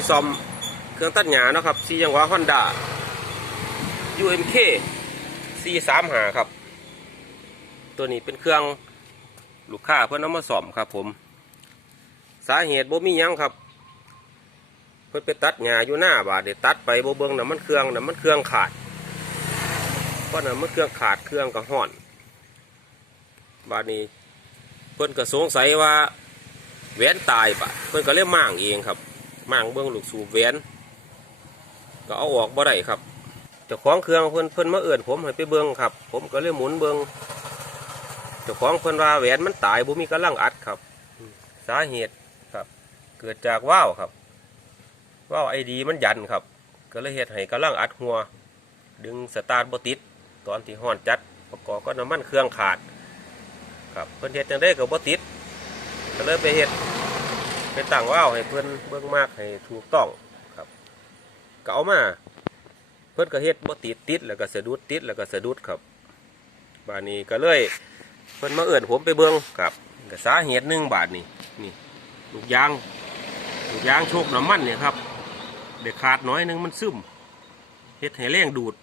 สีซอมเครื่องตัดหญ้านะครับสียังว่าฮอนด้า UMK 435ครับ ตัวนี้เป็นเครื่องลูกค้าเพื่อนเอามาซ่อมครับ ผม สาเหตุบ่มียังครับ เพิ่นไปตัดหญ้าอยู่หน้าบาดเดี๋ยวตัดไปบ่เบิ่งน้ำมันเครื่องน้ำมันเครื่องขาดเพราะน้ำมันเครื่องขาดเครื่องก็ห้อน บาดนี้เพิ่อนก็สงสัยว่าแหวนตายปะเพิ่อนก็เลยกมั่งเองครับ มั่างเบิ่งลูกสูบแหวนก็เอาออกบ่ได้ครับเจ้าของเครื่องเพิ่นเพิ่นมาเอื้อนผมให้ไปเบิ่งครับ ผมก็เลยหมุนเบิ่งเจ้าของเพิ่นว่าแหวนมันตายบ่มีกำลังอัดครับ สาเหตุครับ เกิดจากว่าวครับว่าวไอดีมันยันครับ ก็เลยเฮ็ดให้กำลังอัดหัว ดึงสตาร์ทบติดตอนที่ห้อนจัด ประกอบก็น้ำมันเครื่องขาด ครับเพิ่นเฮ็ดจังได้ก็บ่ติด ก็เลยไปเฮ็ด ไปตั้งว่าวให้เพิ่อนเบิ่งมากให้ถูกต้องครับก็เอามา เพิ่อนก็เฮ็ดบ่ติดติดแล้วก็สะดุดติดแล้วก็สะดุดครับบาดนี้ก็เลยเพิ่อนมาเอื้อนผมไปเบิ่งครับก็สาเหตุหนึ่งบาดนี้นี่ลูกยางลูกยางโชคน้ำมันเนี่ยครับเด็กขาดน้อยหนึงมันซึมเฮ็ดให้แรงดูด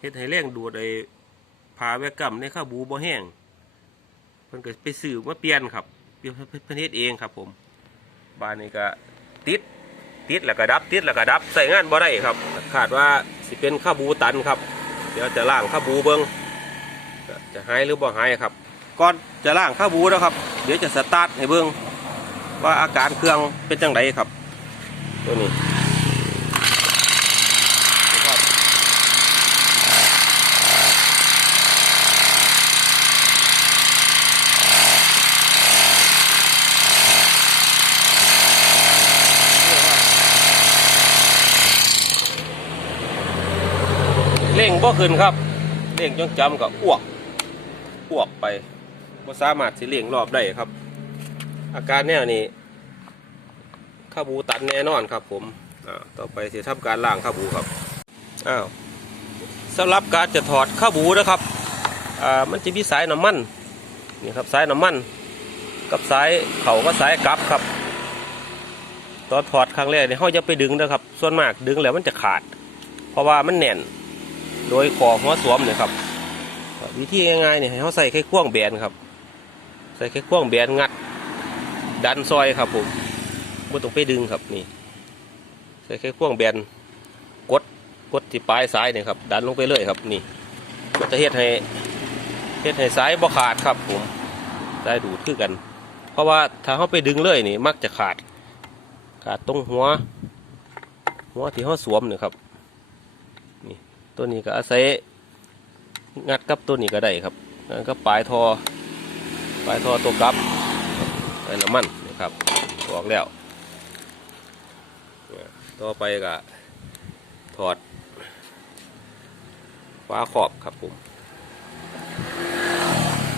เฮ็ดให้แรงดูดไอ้พาแวกัมในข้าวบูบ่แห้งเพิ่นก็ไปซื้อมาเปลี่ยนครับเปลี่ยนเพิ่นเฮ็ดเองครับผม บ้านนี้ก็ติดติดแล้วก็ดับติดแล้วก็ดับใส่งานบ่ได้ครับคาดว่าสิเป็นข้าวบูตันครับ เดี๋ยวจะล่างข้าวบูเบิ่งจะหายหรือบ่หายครับ ก่อนจะล่างข้าวบูนะครับ เดี๋ยวจะสตาร์ทให้เบิ้งว่าอาการเครื่องเป็นจังไดครับ ตัวนี้ เร่งบ่ขึ้นครับเร่งจนจำกับอ้วกอ้วกไปบ่สามารถสิเร่งรอบได้ครับ อาการแนวนี้ข้าบูตันแน่นอนครับ ผมอ่าต่อไปสิทำการล้างข้าบูครับอ้าวสำหรับการจะถอดข้าบูนะครับอ่ามันจะมีสายน้ำมันนี่ครับสายน้ำมัน กับสายเข่าก็สายกลับครับตอนถอดครั้งแรกเนี่ยเขาจะไปดึงนะครับ ส่วนมากดึงแล้วมันจะขาด เพราะว่ามันแน่น โดยคอหัวสวมเนี่ยครับ วิธีง่ายๆเนี่ยให้เขาใส่แค่ข่วงแบนครับ ใส่แค่ข่วงแบนงัด ดันซอยครับผมไม่ต้องไปดึงครับนี่ ใส่แค่ข่วงแบนกดกดที่ปลายซ้ายเนี่ยครับ ดันลงไปเลยครับนี่มันจะเฮ็ดให้เฮ็ดให้ซ้ายบ่ขาดครับผมซ้ายดูดคือกัน เพราะว่าถ้าเขาไปดึงเลยนี่มักจะขาด ขาดตรงหัว หัวที่เขาสวมเนี่ยครับ ตัวนี้ก็อาศัยงัดกับตัวนี้ก็ได้ครับแล้วก็ปลายทอปลายทอตัวกลับไอ้น้ำมันนะครับออกแล้วต่อไปก็ถอดฟ้าขอบครับผม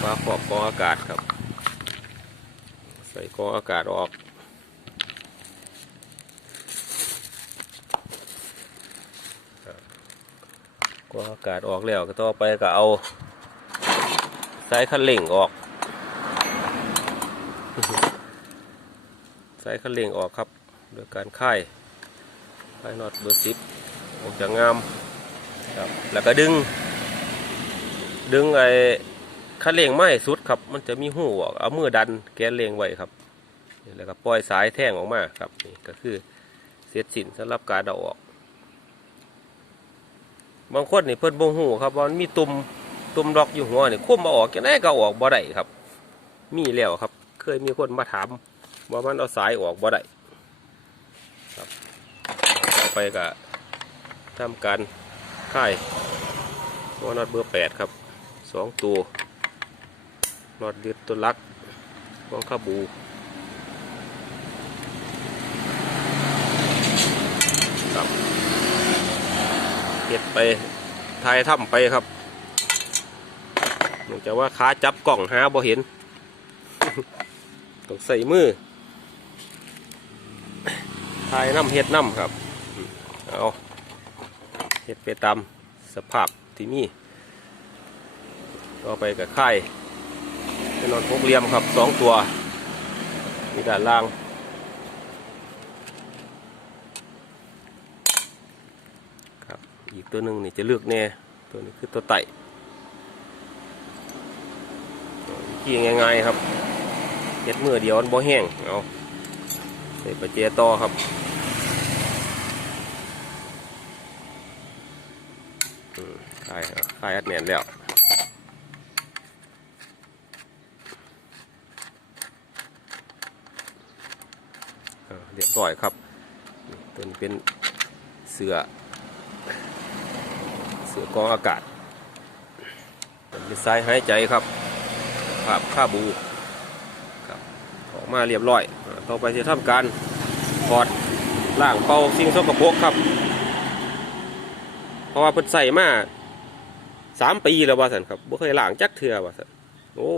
ฟ้าขอบกองอากาศครับ ใส่กองอากาศออก ออากาศออกแล้วก็ต่อไปก็เอาสายคันเร่งออกสายคันเร่งออกครับ โดยการค่ายค่ายน็อตเบอร์สิบออกจากงามครับแล้วก็ดึง ดึงไอ้คันเร่งไม่สุดครับ มันจะมีหูออกเอามือดันแกนเร่งไว้ครับนี่แล้วก็ปล่อยสายแท่งออกมาครับนี่ก็คือเสร็จสิ้นสำหรับการเอาออก บางคนนี่เพิ่นบ่ฮู้ครับว่ามันมีตุ่มตุ่มดอกอยู่หัวนี่คุ้มมาออกจังได๋ก็ออกบ่ได้ครับ มีแล้วครับ เคยมีคนมาถามว่ามันเอาสายออกบ่ได้ครับต่อไปก็ทำการค่ายหัวน็อตเบอร์แปดครับสองตัวน็อตยึดตัวลักของข้าบูครับ ไปทายถ้ำไปครับเนื่องจากว่าขาจับกล่องหาบ่เห็น ต้องใส่มือทายน้ำเห็ดน้ำครับ เอาเห็ดไปตามสภาพที่มีต่อไปกับไข่เป็นนอนพกเลียมครับสองตัว มีด้านล่าง อีกตัวหนึ่งนี่จะเลือกแน่ตัวนี้คือตัวไต่กี่ง่ายๆครับเฮ็ดมือเดียวมันบ่แห้งเอาใส่ประเจต่อครับคลายคลายอัดแน่นแล้วเรียบร้อยครับ ตัวนี้เป็นเสือ สือกองอากาศเป็นสายหายใจครับภาพค่าบูครับออกมาเรียบร้อยอ่าต่อไปจะทำการถอดล่างเป่าสิ่งสกปรกครับ เพราะว่าเพิ่นใส่มาสามปีแล้วว่าสันครับบ่เคยล้างจักเทื่อว่าสันโอ้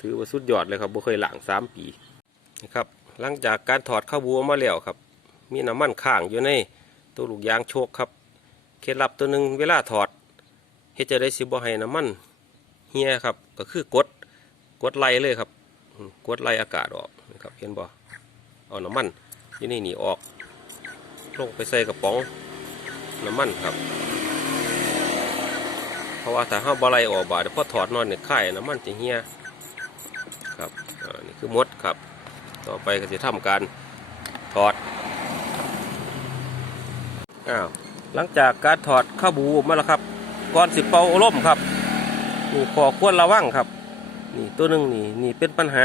ถือว่าสุดยอดเลยครับบ่เคยล้างสามปีนี่ครับหลังจากการถอดข้าวบัวมาแล้วครับ มีน้ำมันข้างอยู่ในตัวลูกยางโชคครับ เคล็ดลับตัวหนึ่งเวลาถอดเฮ็ดจะได้สิบ่ให้น้ำมันเฮียครับก็คือกดกดไล่เลยครับกดไล่อากาศออกนะครับเห็นบ่เอาน้ำมันยู่นี่หนีออกลงไปใส่กระป๋องน้ำมันครับ เพราะว่าถ้าห้าบ่ไล่ออกบาดพอถอดนอนเนี่ยไข่น้ำมันจะเฮียครับอ่านี่คือมดครับ ต่อไปก็จะทำการถอดอ้าว หลังจากการถอดข้าวบูมาแล้วครับก่อนสิเป่าล่มครับนี่ขอควรระวังครับ นี่ตัวหนึ่งนี่นี่เป็นปัญหา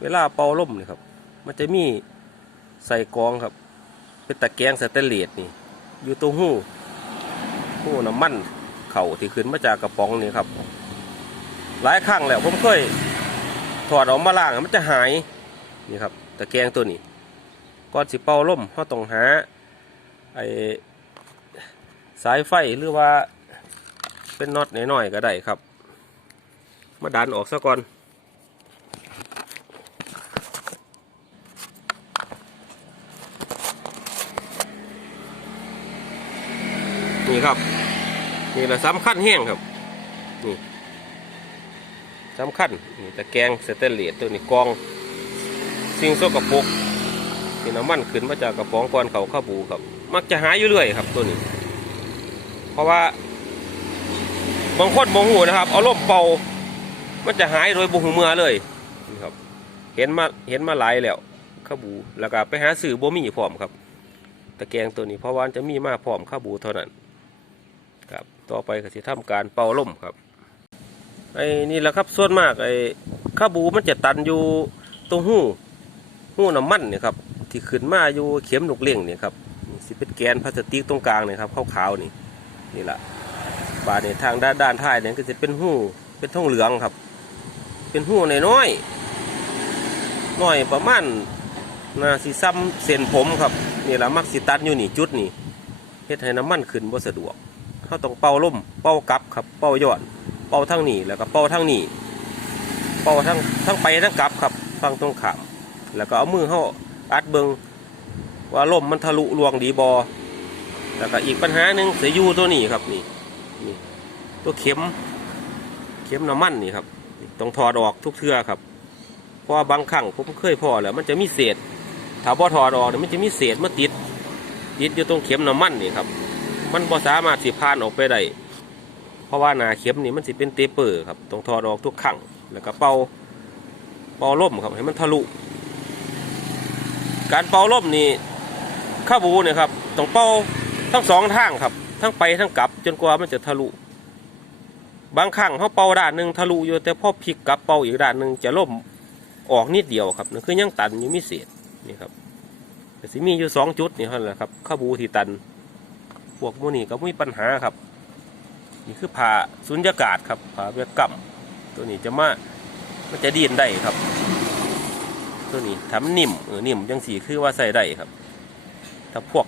เวลาเป่าล่มนี่ครับ มันจะมีใส่กองครับ เป็นตะแกรงสแตนเลสนี่ อยู่ตรงหูหูน้ำมันเข่าที่ขึ้นมาจากกระป๋องนี่ครับ หลายครั้งแล้วผมเคยถอดออกมาล่างมันจะหายนี่ครับตะแกรงตัวนี้ก่อนสิเป่าล่มเขาต้องหาไอ สายไฟหรือว่าเป็นน็อตหน่อยๆก็ได้ครับ มาดันออกซะก่อนนี่ครับ นี่แหละสำคัญแห้งครับ นี่สำคัญนี่ตะแกรงสเตนเลสตัวนี้กอง สิ่งสกปรกที่น้ำมันขึ้นมาจากกระป๋องก่อนเขาข้าวบูครับ มักจะหายอยู่เรื่อยครับตัวนี้ เพราะว่าบางคนบางหูนะครับเอาล่มเป่ามันจะหายโดยบุหูเมือเลยนี่ครับ เห็นมาเห็นมาหลายแล้วข้าวบูแล้วก็ไปหาสื่อบ่มีพร้อมครับตะแกรงตัวนี้เพราะว่าจะมีมาพร้อมข้าวบูเท่านั้นครับต่อไปก็จะทำการเป่าล่มครับไอ้นี่แหละครับส่วนมากไอ้ข้าวบูมันจะตันอยู่ตรงหูหูน้ำมันเนี่ยครับที่ขึ้นมาอยู่เข็มลูกเลี้ยงเนี่ยครับนี่สิเป็นแกนพลาสติกตรงกลางเนี่ยครับขาวๆนี่ นี่แหละบาดเนี่ยทางด้านด้านท้ายเนี่ยก็จะเป็นหูเป็นทองเหลืองครับ เป็นหูน้อยน้อยประมาณนาสีซ้ำเส้นผมครับนี่แหละมักสิตัดอยู่นี่จุดนี่เฮ็ดให้น้ำมันขึ้นบ่สะดวกเขาต้องเป่าล่มเป่ากลับครับ เป่าย้อน เป่าทั้งนี้แล้วก็เป่าทั้งนี้เป่าทั้งทั้งไปทั้งกลับครับฟังตรงขามแล้วก็เอามือเขาอัดเบิงว่าลมมันทะลุลวงดีบอ แล้วก็อีกปัญหาหนึ่งเสียยูตัวนี้ครับนี่นี่ตัวเข็ม เข็มน้ำมันนี่ครับต้องถอดออกทุกเทือครับเพราะว่าบางครั้งผมเคยพอแล้วมันจะมีเศษถ้าบ่ถอดออกเนี่ยมันจะมีเศษมาติดติดอยู่ตรงเข็มน้ำมันนี่ครับ มันบ่สามารถสิพานออกไปได้เพราะว่าหนาเข็มนี่มันสิเป็นเตเปอร์ครับต้องถอดออกทุกครั้งแล้วก็เป่าเป่าล่มครับให้มันทะลุ การเป่าล่มนี่ข้าบูเนี่ยครับต้องเป่า ทั้งสองทางครับ ทั้งไปทั้งกลับ จนกว่ามันจะทะลุ บางครั้งเขาเป่าด้านหนึ่งทะลุอยู่แต่พอพลิกกลับเป่าอีกด้านหนึ่งจะล่มออกนิดเดียวครับนั่นคือยังตันยังมีเศษนี่ครับแต่สิมีอยู่สองจุดนี่เท่านั้นแหละครับข้าบูที่ตันพวกหมูนี่ก็มีปัญหาครับ นี่คือผ่าสุญญากาศครับผ่าเบียกำตัวนี้จะมามันจะดีนได้ครับ ตัวนี้ทำนิ่มเออนิ่มจังสีคือว่าใส่ได้ครับ ถ้าพวก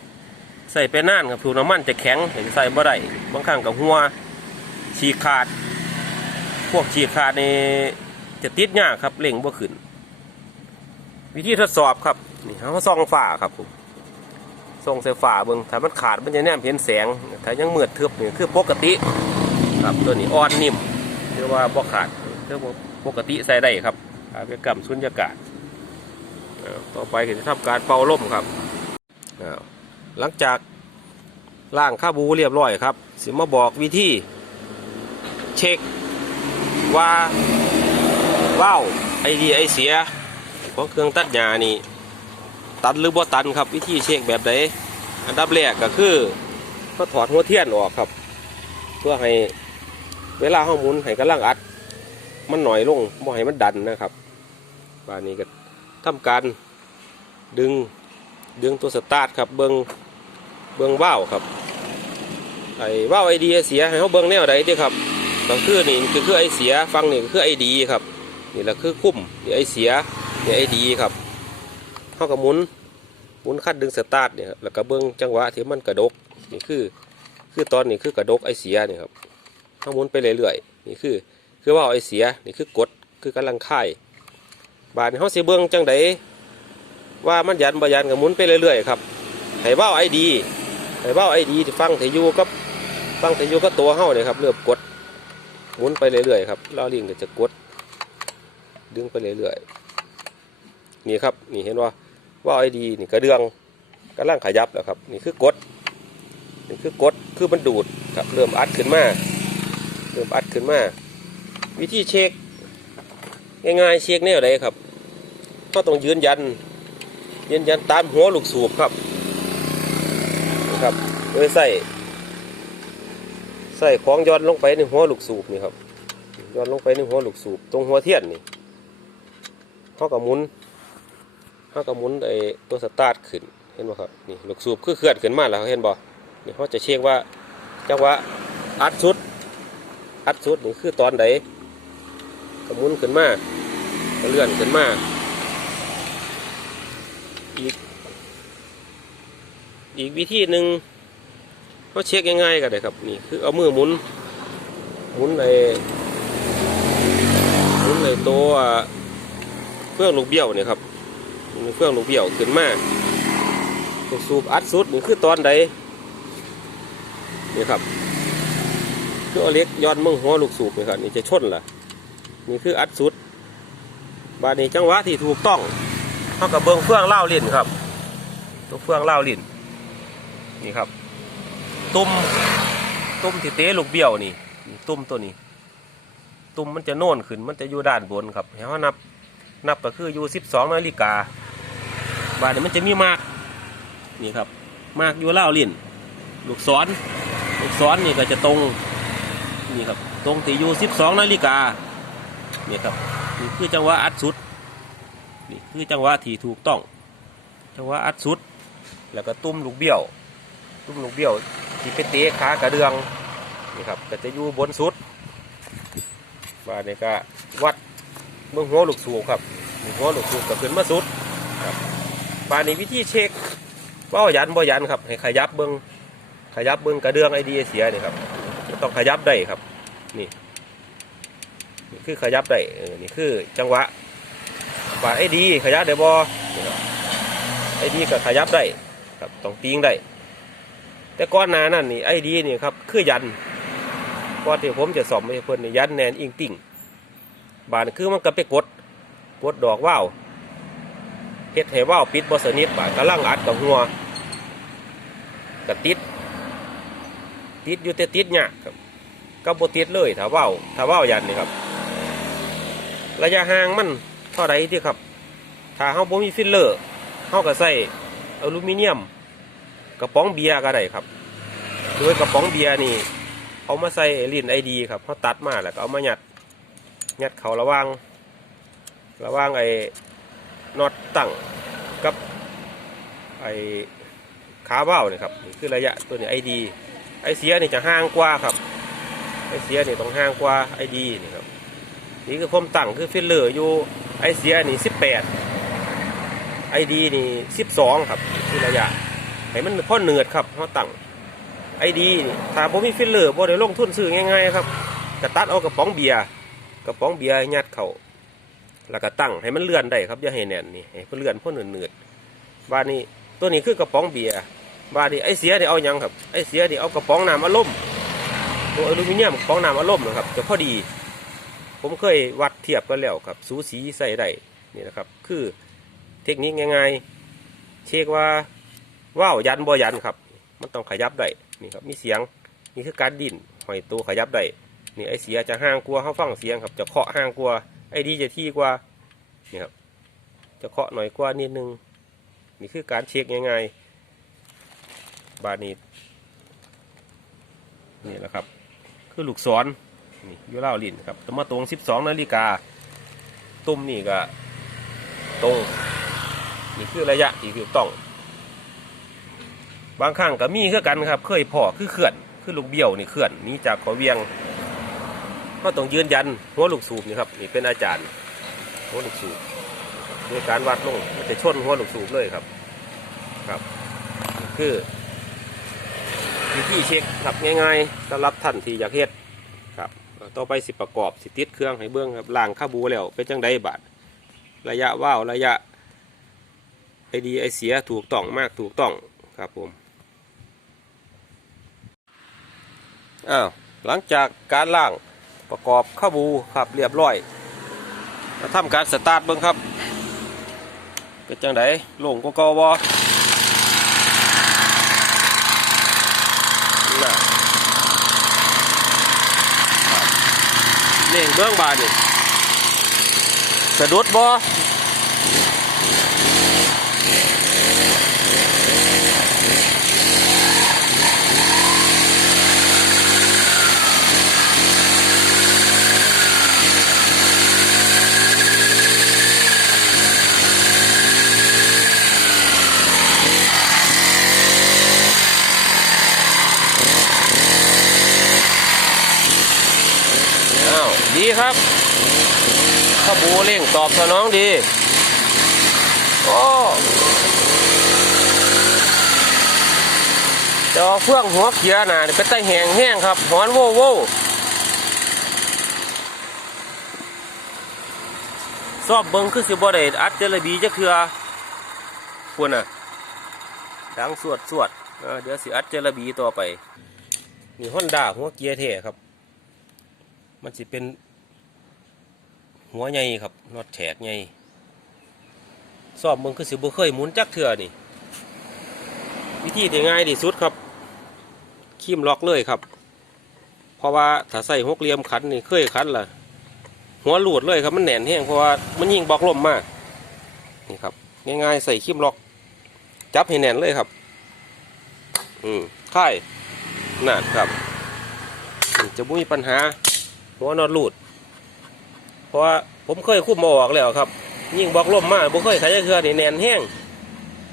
ใส่ไปนานครับถูกน้ำมันจะแข็งเห็นใส่บ่ได้บางครั้งกับหัวฉีกขาด พวกฉีกขาดนี่จะติดยากครับเล่งบ่ขึ้น วิธีทดสอบครับนี่เขาส่องฝาครับผมส่องใส่ฝาเบิ่งถ้ามันขาดมันจะแนมเห็นแสงถ้ายังมืดทึบนี่คือปกติ ครับตัวนี้อ่อนนิ่มเรียกว่าบ่ขาดเรียกว่าปกติใส่ได้ครับอาเบกรรมสุญญากาศต่อไปก็จะทำการเป่าล่มครับอ้าว หลังจากล่างค่าบูเรียบร้อยครับ สิมาบอกวิธีเช็คว่าว้าวไอดีไอเสียของเครื่องตัดหญ้านี่ตันหรือบ่ตันครับ วิธีเช็คแบบใดอันดับแรกก็คือเขาถอดหัวเทียนออกครับ เพื่อให้เวลาห้องมุนให้กำลังอัด มันหน่อยลงบ่ให้มันดันนะครับบานนี้ก็ทำการดึงดึงตัวสตาร์ทครับเบิง เบิงว่าวครับ ไอ้ว่าวไอดีเสียให้เขาเบิงแนวใดด้ครับก็คือนี่คือคือไอเสียฟังนี่คือไอดีครับ นี่แหละคือคุ้มนี่ไอเสียนี่ไอดีครับเขาก็หมุนหมุนคัดดึงสตาร์ทเนี่ยแล้วก็เบิงจังหวะที่มันกระดกนี่คือคือตอนนี้คือกระดกไอเสียนี่ครับเขาหมุนไปเรื่อยๆนี่คือคือว่าวไอเสียนี่คือกดคือกำลังค่ายบานเขาสิเบิ้งจังไดว่ามันยันบยันกับหมุนไปเรื่อยๆครับให้ว่าวไอดี ให้ว่าไอ้ดีที่ฟังเทยูกับฟังเทยูกับตัวเฮาเนี่ยครับเริ่มกดหมุนไปเรื่อยๆครับล้อลิงก็จะกด ดึงไปเรื่อยๆนี่ครับนี่เห็นว่าว่าไอ้ดีนี่กระเดืองกำลังขยับแล้วครับ นี่คือกดนี่คือกดคือมันดูดครับเริ่มอัดขึ้นมาเริ่มอัดขึ้นมาวิธีเช็คง่ายๆเช็คแนวใดครับ ก็ต้องยืนยันยืนยันตามหัวลูกสูบครับ ครับโดยใส่ใส่ของย้อนลงไปในหัวลูกสูบนี่ครับย้อนลงไปในหัวลูกสูบตรงหัวเทียนนี่เขากับมุนเขากับมุนไอ้ตัวสตาร์ทขึ้นเห็นบ่ครับนี่ลูกสูบคือเคลื่อนขึ้นมาแล้วเห็นบ่นี่เขาจะเช็คว่าจังหวะอัดสุด อัดสุดนี่คือตอนใดกระมุนขึ้นมาก็เลื่อนขึ้นมาอีก อีกวิธีหนึ่งเขาเช็คง่ายๆกันเลยครับนี่คือเอามือหมุนหมุนในหมุนในตัวเฟื่องลูกเบี้ยวเนี่ยครับนี่เฟื่องลูกเบี้ยวขึ้นมาลูกสูบอัดสุดนี่คือตอนใดนี่ครับคือเอาเล็กย้อนมึงหัวลูกสูบนี่ครับนี่จะชนล่ะนี่คืออัดสุดบาดนี้จังหวะที่ถูกต้องเท่ากับเบิ้งเฟื่องเล่าลิ้นครับตัวเฟื่องเล่าลิ้น นี่ครับ ตุ้มตุ้มที่เตะลูกเบี้ยวนี่ตุ้มตัวนี้ ตุ้มมันจะโน่นขึ้นมันจะอยู่ด้านบนครับเห็นว่านับนับก็คืออยู่สิบสองนาฬิกาบาดนี้มันจะมีมากนี่ครับ มากอยู่เล่าลิ้นลูกศรลูกศรนี่ก็จะตรงนี่ครับตรงที่อยู่12นาฬิกานี่ครับนี่คือจังหวะอัดสุดนี่คือจังหวะที่ถูกต้องจังหวะอัดสุด แล้วก็ตุ้มลูกเบี้ยว ตุ้มลูกเบี้ยวที่ไปเตะขากระเดืองนี่ครับก็จะอยู่บนสุดมาเนี่ก็วัดเบื้องหัวลูกสูบครับหัวลูกสูบกับขึ้นมาสุดครับปานนี้วิธีเช็คว่ายันบ่ยันครับให้ขยับเบื้องขยับเบื้องกระเดืองไอเดียเสียนี่ครับต้องขยับได้ครับนี่นี่คือขยับได้นี่คือจังหวะบาไอ้ดีขยับได้บ่นี่ครับไอ้ดีก็ขยับได้ครับต้องตีงได้ แต่ก้อนหนานั่นนี่ไอ้ดีนี่ครับคือยันก้อนที่ผมจะสอบให้เพิ่นนี่ยันแนนอิงติ่งบานคือมันก็ไปกดกดดอกว่าวเฮ็ดให้ว่าวปิดบ่สนิทบาดกำลังอัดกับหัวกระติด ติดอยู่แต่ติดเนี่ยกครับก็บติดเลยถ้าว้าถ้าว้ายันนี่ครับ ระยะห่างมันเท่าไรที่ครับ ถ้าเฮาบ่มีฟิลเลอร์เฮาก็ใส่อลูมิเนียม กระป๋องเบียร์ก็ได้ครับโดยกระป๋องเบียร์นี่เอามาใส่ลิ้นไอดีครับเขาตัดมาแล้วก็เอามาหยัดหยัดเขาระว่าง ระว่างไอ้น็อตตั้งกับไอ้ขาเบ้านี่ครับนี่คือระยะตัวนี้ไอดีไอเสียนี่จะห่างกว่าครับไอเสียนี่ต้องห่างกว่าไอดีนี่ครับนี่คือผมตั้งคือฟิลเลอร์อยู่ไอเสียนี่สิบแปดไอดีนี่สิบสองครับคือระยะ ให้มันพ่อเนือดครับเขาตั้งไอดีถ้าผมมีฟิลเลอร์บ่ได้ลงทุนซื้อง่ายๆครับกระตัดเอากระป๋องเบียร์กระป๋องเบียร์ยัดเขาแล้วก็ตั้งให้มันเลื่อนได้ครับอย่าให้แน่นนี่ให้เพื่อเลื่อนพ่อเนือดๆบ้านนี้ตัวนี้คือกระป๋องเบียร์บ้าดนีไอเสียนี่เอายังครับไอเสียนี่เอากระป๋องน้ำอารมณ์ตัวอลูมิเนียมกระป๋องน้ำอารมณ์นะครับจะพอดี ผมเคยวัดเทียบกันแล้วครับ สูสีใส่ได้นี่นะครับ คือเทคนิคง่ายๆ เช็คว่า ว่าวยันบ่ยันครับ มันต้องขยับได้นี่ครับมีเสียงนี่คือการดิ้นหอยตัวขยับได้นี่ไอเสียจะห่างกลัวเขาฟังเสียงครับ จะเคาะห่างกลัวไอดีจะที่กว่านี่ครับจะเคาะหน่อยกว่านิดนึงนี่คือการเช็คง่ายๆบานีนี่แหละครับ คือลูกศรนี่ยูเล่าลินครับแตมาตรง 12นาฬิกาตุ้มนี่ก็ตรงนี่คือระยะที่ถูกต้อง บางครั้งก็มีคือกันครับ เคยพอคือเขื่อนคือลูกเบี้ยวนี่เขื่อนนี้จากขอเวียงก็ต้องยืนยันหัวลูกสูบนี่ครับนี่เป็นอาจารย์หัวลูกสูบด้วยการวัดลงมันจะชนหัวลูกสูบเลยครับครับ คือวิธีเช็คครับง่ายๆสำหรับท่านที่อยากเฮ็ดครับต่อไปสิประกอบสิติดเครื่องให้เบื้องครับล่างข้าบูแล้วเป็นจังไดบาดระยะว่าวระยะไอดีไอเสียถูกต้องมากถูกต้องครับผม อ้าวหลังจากการล่างประกอบข้าบูครับเรียบร้อยมาทำการสตาร์ทเบิ้งครับเป็นจังไดล่งก็กอบอนะเล่งเบื้องบานนี่สะดุดบออ้าวดี ครับขบูเร่งตอบสนองดีโอ้จอเฟื่องหัวเขียน่ะเป็นไตแหงแห้งครับหอนโว้โว้ซอบเบิงคือสิบ่ได้อัดเจลบีจะคือควรน่ะดังสวดสวดเออดี๋ยวสิอัดเจลบีต่อไปนี่ฮอนด้าหัวเกียร์เท่ครับ มันสิเป็น หัวใหญ่ครับน็อตแฉกใหญ่สอบมึงคือสิบ่เคยหมุนจักเถื่อนี่ วิธีที่ง่ายที่สุดครับคีมล็อกเลยครับ เพราะว่าถ้าใส่หกเหลี่ยมขันนี่เคยขันล่ะ หัวหลุดเลยครับมันแหน่นแห้งเพราะว่ามันยิงบล็อกลมมากนี่ครับ ง่ายๆใส่คีมล็อก จับให้แน่นเลยครับ อืมค่ายนั่นครับ จะไม่มีปัญหาหัวนอนหลุด เพราะว่าผมเคยคุ้มมาออกแล้วครับ ยิ่งบอกล่มมากบ่เคยขายเครือนี่แนนแห้ง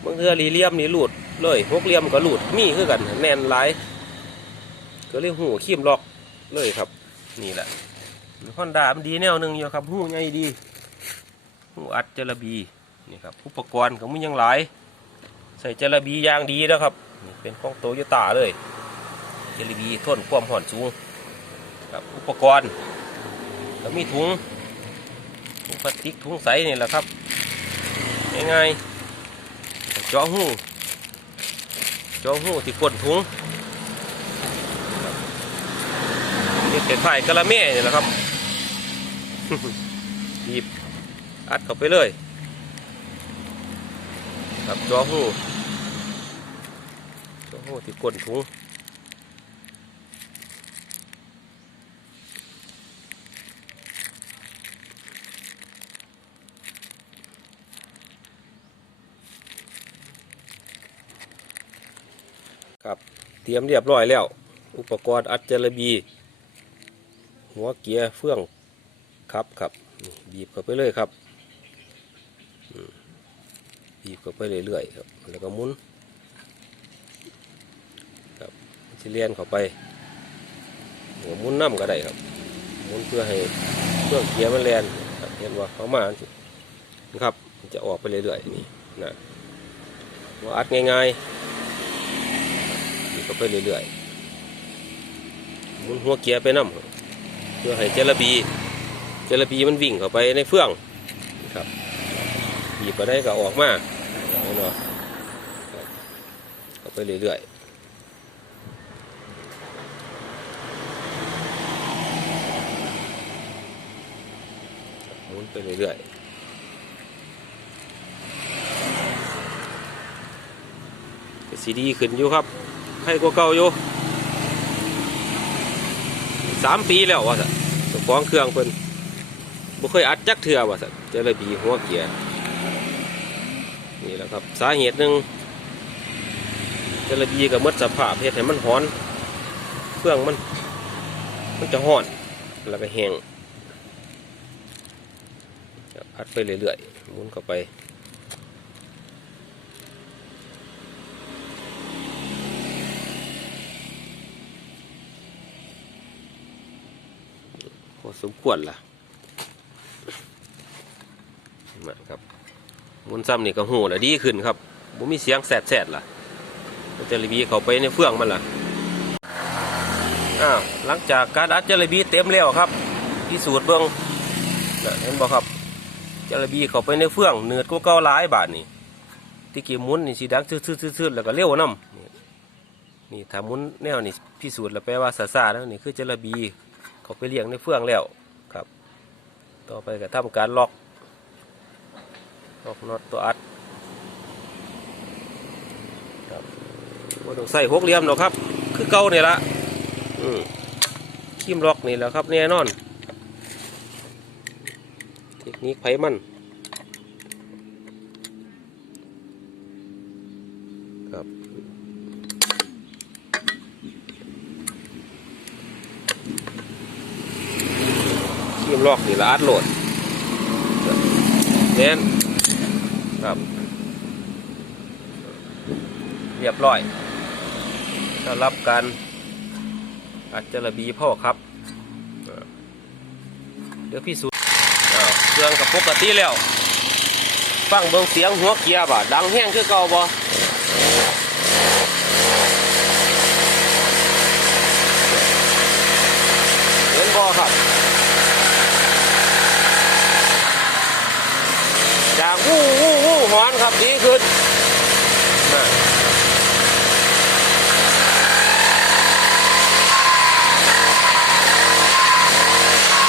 บางเครือรีเลียมนี่หลุดเลยหกเลียมก็หลุดมีคือกัน แนนหลายก็เลยหูขีมล็อกเลยครับ นี่แหละฮอนดามันดีแนวหนึ่งอยู่ครับหูใหญ่ดีหูอัดเจลาบีนี่ครับอุปกรณ์ก็มันยังหลาย ใส่เจลาบียางดีนะครับนี่เป็นของโตโยต้าเลยเจลาบีทนความห่อนสูงครับอุปกรณ์แล้วมีถุงถุง ลาสติกถุงใสนี่แหละครับง่ายๆเจาะหูเจาะหูที่ก้นถุงนี่เป็นไผ่กะละแม่นี่แหละครับหยิบอัดเข้าไปเลยครับจาะหูจาะหูที่ก้นถุง เตรียมเรียบร้อยแล้ว อุปกรณ์อัดเจลบี หัวเกียร์เฟื่องครับครับบีบเข้าไปเลยครับบีบเข้าไปเรื่อยๆครับแล้วก็มุนครับสิเลียนเข้าไปเดี๋ยวมุนน้ำก็ได้ครับมุนเพื่อให้เครื่องเกียร์มันแลนครับเห็นว่าเขามานะครับจะออกไปเรื่อยๆนี่นะว่าอัดง่ายๆ นี่ก็ไปเรื่อยๆหมุนหัวเกียร์ไปน้ำเพื่อให้เจลาบีเจลาบีมันวิ่งเข้าไปในเฟืองครับบีบไปได้ก็ออกมาเอาเนาะเข้าไปเรื่อยๆหมุนไปเรื่อยๆสีดีขึ้นอยู่ครับ ให้กว่าเก่าอยู่สามปีแล้ววะสัตว์ของเครื่องเพิ่นบ่เคยอัดจักเถื่อวะสัตว์จะเลยบีหัวเกียร์นี่แหละครับสาเหตุหนึ่งจะเลยบีกับมดสภาพเพศให้มันหอน เครื่องมัน มันจะหอน แล้วก็แห้งอัดไปเรื่อยๆหมุนเข้าไป สมควรล่ะมาครับมุนซ้ำนี่ก็หูแล้วดีขึ้นครับบ่มีเสียงแสดแสดล่ะมันจะรีบีเขาไปในเฟื่องมันล่ะอ้าวหลังจากการอัดเจระบีเต็มแล้วครับพิสูจน์เบื้องน่ะเห็นบ่ครับเจระบีเขาไปในเฟื่องเนื้อก็เก่าหลายบาทนี่ที่กี่มุนนี่สีดังซื่อๆๆๆแล้วก็เร็วน้ำนี่ถ้ามุนแนวนี่พิสูจน์แล้วแปลว่าซาซาแล้วนี่คือเจระบี เขาไปเลี้ยงในเฟืองแล้วครับ ต่อไปก็ทำการล็อกล็อกน็อตตัวอัดครับว่าต้องใส่หกเหลี่ยมหรอกครับ คือเก่าเนี่ยละอืมขีมล็อกนี่แหละครับแน่นอน เทคนิคไผมัน ครับ ขีม ลอกนี่ละอัดโหลดเน้นครับเรียบร้อยสำหรับการอัดจระบีพ่อครับ เดี๋ยวพี่สุดเครื่องกับปกติแล้ว ฟังเบิ่งเสียงหัวเกียร์บ่ดังแห้งคือเก่าบ่เห็นบ่ครับ จากวู้วู้วู้หอนครับดีขึ้นน่ะ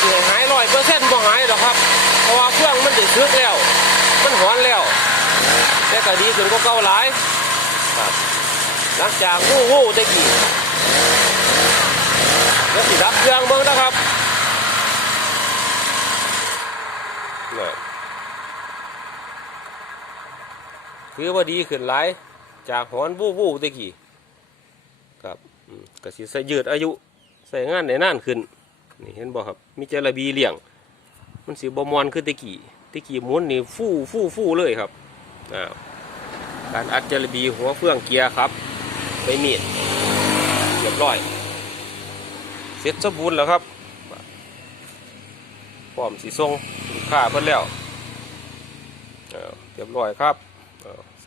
สิให้หายร้อยเปอร์เซ็นต์บ่หายหรอกครับ เพราะว่าเครื่องมันติดซึกแล้ว มันหอนแล้วแต่ก็ดีขึ้นก็เก่าหลายครับหลังจากวู้วู้ตะกี้เดี๋ยวสิดับเครื่องเบิ่งนะครับน่ะ ถือว่าดีขึ้นหลายจากหอนบู้บู้ตะกี้ครับอืมก็สิใส่ยืดอายุใส่งานได้นานขึ้นนี่เห็นบ่ครับมีเจระบีเลี้ยง มันสิบ่มวนคือตะกี้ตะกี้หมุนนี่ฟู่ฟู่ฟู่เลยครับอ้าวการอัดเจระบีหัวเฟื่องเกียร์ครับไปมีดเรียบร้อย เสร็จสมบูรณ์แล้วครับพร้อมสิส่งลูกค้าเพิ่นแล้วเรียบร้อยครับ